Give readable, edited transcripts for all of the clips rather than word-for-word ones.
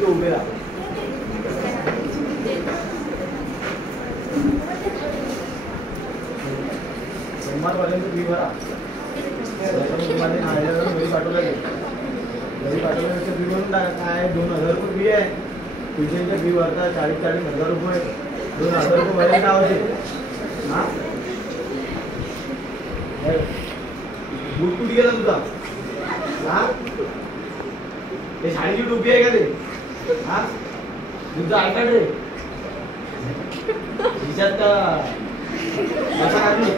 तो उभे राहा. सोमवारपर्यंत फी भरा. घरी पाठवलं फी भरून टाका. काय 2000 रुपये फी आहे. ट्युशनच्या फी भरता 40,000 रुपये. 2000 रुपये भरायला काय होते. हा बूट कुठे गेला तुझा. हा ते शाळेची टोपी आहे का ते. हा तुझं आय कार्ड रे खिशात का बसा काढली.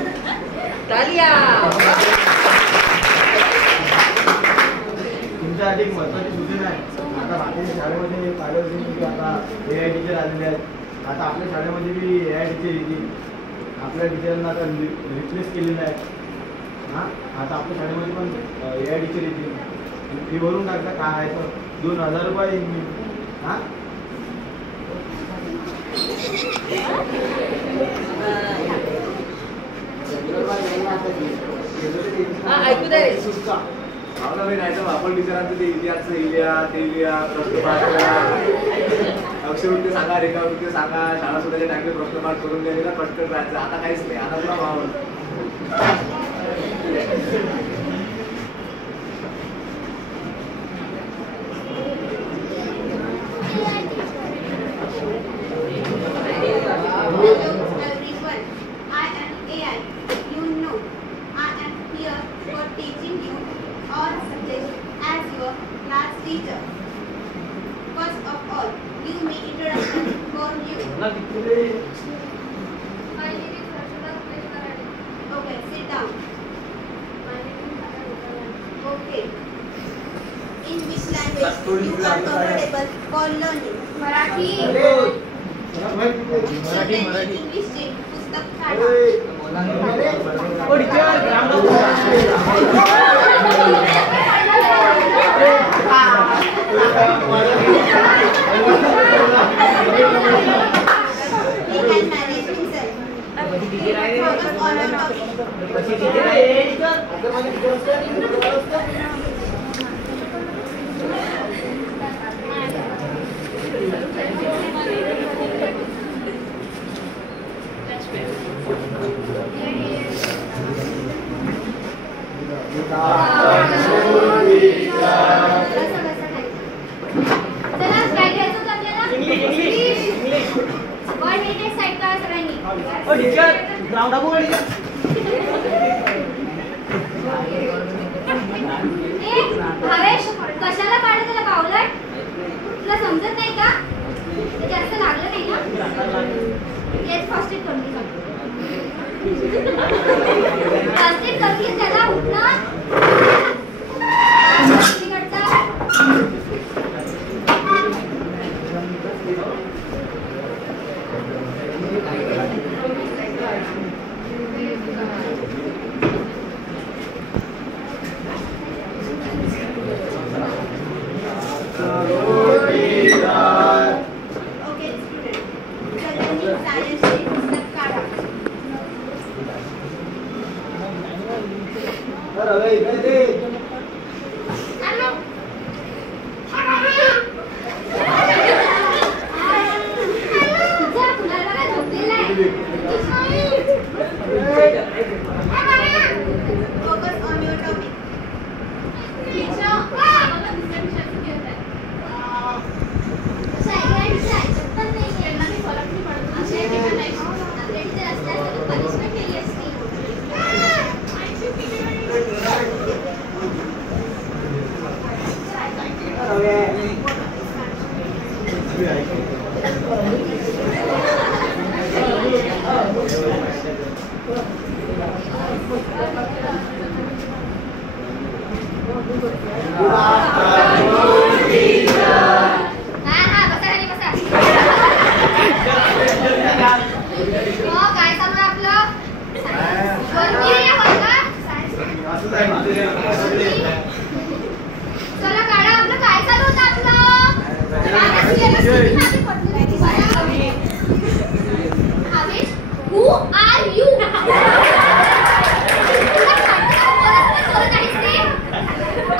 तुमच्यासाठी एक महत्वाची सूचना आहे. आता बाकीच्या शाळेमध्ये पाहिलं आता AI टीचर आलेले आहेत. आता आपल्या शाळेमध्ये बी AI टीचर येतील. आपल्या टीचरांना आता रिप्लेस केलेलं आहे. हां आता आपल्या शाळेमध्ये पण AI टीचर येतील. फी भरून टाकता काय आहे तर 2000 रुपये येईल मी. हां ऐकू दे आपण टीचरांचं ते इतिहास लिहिल्या ते लिहा प्रश्नपाठ करा. अक्षरवृत्ती सांगा रेखावृत्ती सांगा. शाळा सुद्धा टाकले प्रश्नपाठ करून द्यायला पटकन राहायचं. आता काहीच नाही. आता पुन्हा व्हावं.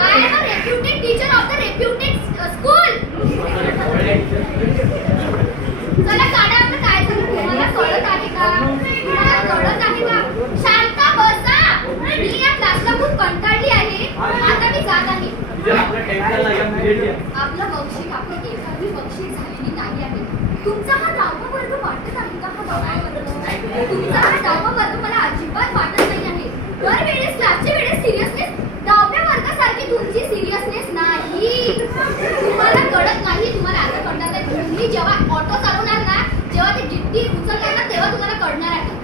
I am a reputed teacher of आपलं बक्षीस आपली एखादी बक्षीस झालेली नाही आहे. तुमचा हा 10वा वर्ग वाटत आहे का? हा 10वा वर्ग तुमचा हा 10वा वर्ग मला अजिबात वाटत नाही आहे. दर वेळेस क्लासच्या वेळेस सिरियसनेस 10व्या वर्गासारखी तुमची सिरियसनेस नाही. तुम्हाला कळत नाही. तुम्हाला आता कळणार आहे. तुम्ही जेव्हा ऑटो चालवणार ना, जेव्हा ते गिट्टी उचलणार ना, तेव्हा तुम्हाला कळणार आहे.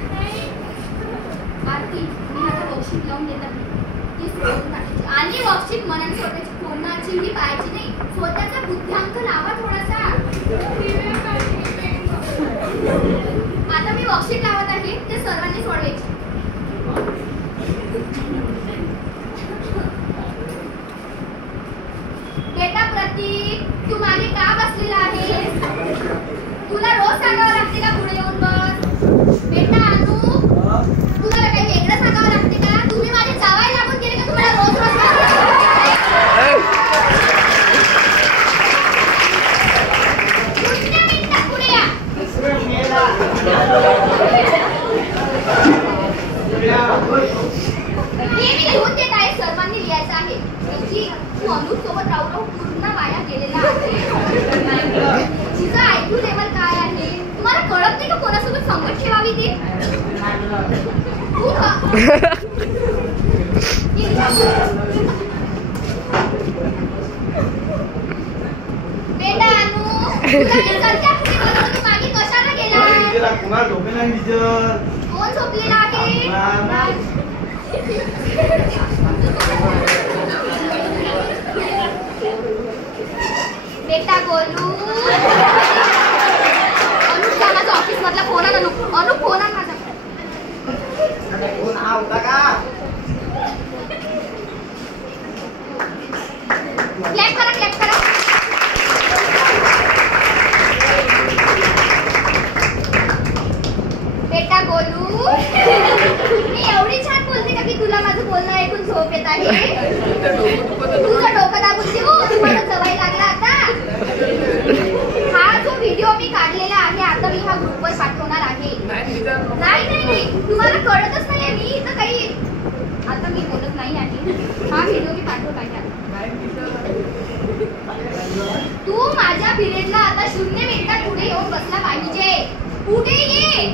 आरती मी आता बक्षीस लावून देत आहे. आणि बक्षीस मनन स्वतःची कोणाचीही पाहायची नाही. स्वतःचा बुद्ध्यांक लावा थोडासा. आता मी बक्षीस लावत आहे, ते सर्वांनी सोडवायचे. बेटा प्रतीक, तू मागे का बसलेला आहेस? तुला रोज सांगावं लागते का पुढे येऊन बस? बेटा अनु, तुला काही वेगळं सांगावं लागते का? तुम्ही माझे जावाई लागून गेले का? तुम्हाला रोज रोज पुढे या. हे मी लिहून देत आहे. सर्वांनी लिहायचं आहे. तू अनुसोबत राहू राहू पूर्ण वाया गेलेला आहे. तुझं IQ लेवल काय आहे? तुम्हाला कळत नाही का कोणासोबत संगत ठेवावी ती? बेटा अनु, तू मागे कशाला गेला? कुणाला झोपे नाही टीचर. कोण झोपलेला आहे? बेटा गोलू, अनुजा माझा ऑफिस मधला फोन आला. अनु फोन आला माझा. फोन हा होता का? क्लॅप करा, क्लॅप करा. बेटा गोलू, मी एवढी छान बोलते का की तुला माझं बोलणं ऐकून झोप येत आहे? तुझं डोकं दाबून देऊ? तुम्हाला सवय लागला आता. हा जो व्हिडिओ मी काढलेला आहे, आता मी हा ग्रुपवर पाठवणार आहे. नाही, तुम्हाला कळतच नाहीये. मी इथं काही आता मी बोलत नाही आहे. हा व्हिडिओ मी पाठवत आहे. तू माझ्या पिरियडला आता 0 मिनिटात पुढे येऊन बसला पाहिजे. पुढे ये.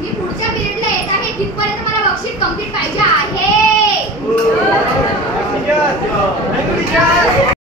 मी पुढच्या पिरियडला येत आहे. तिथपर्यंत मला बक्षीस कंप्लीट पाहिजे आहे.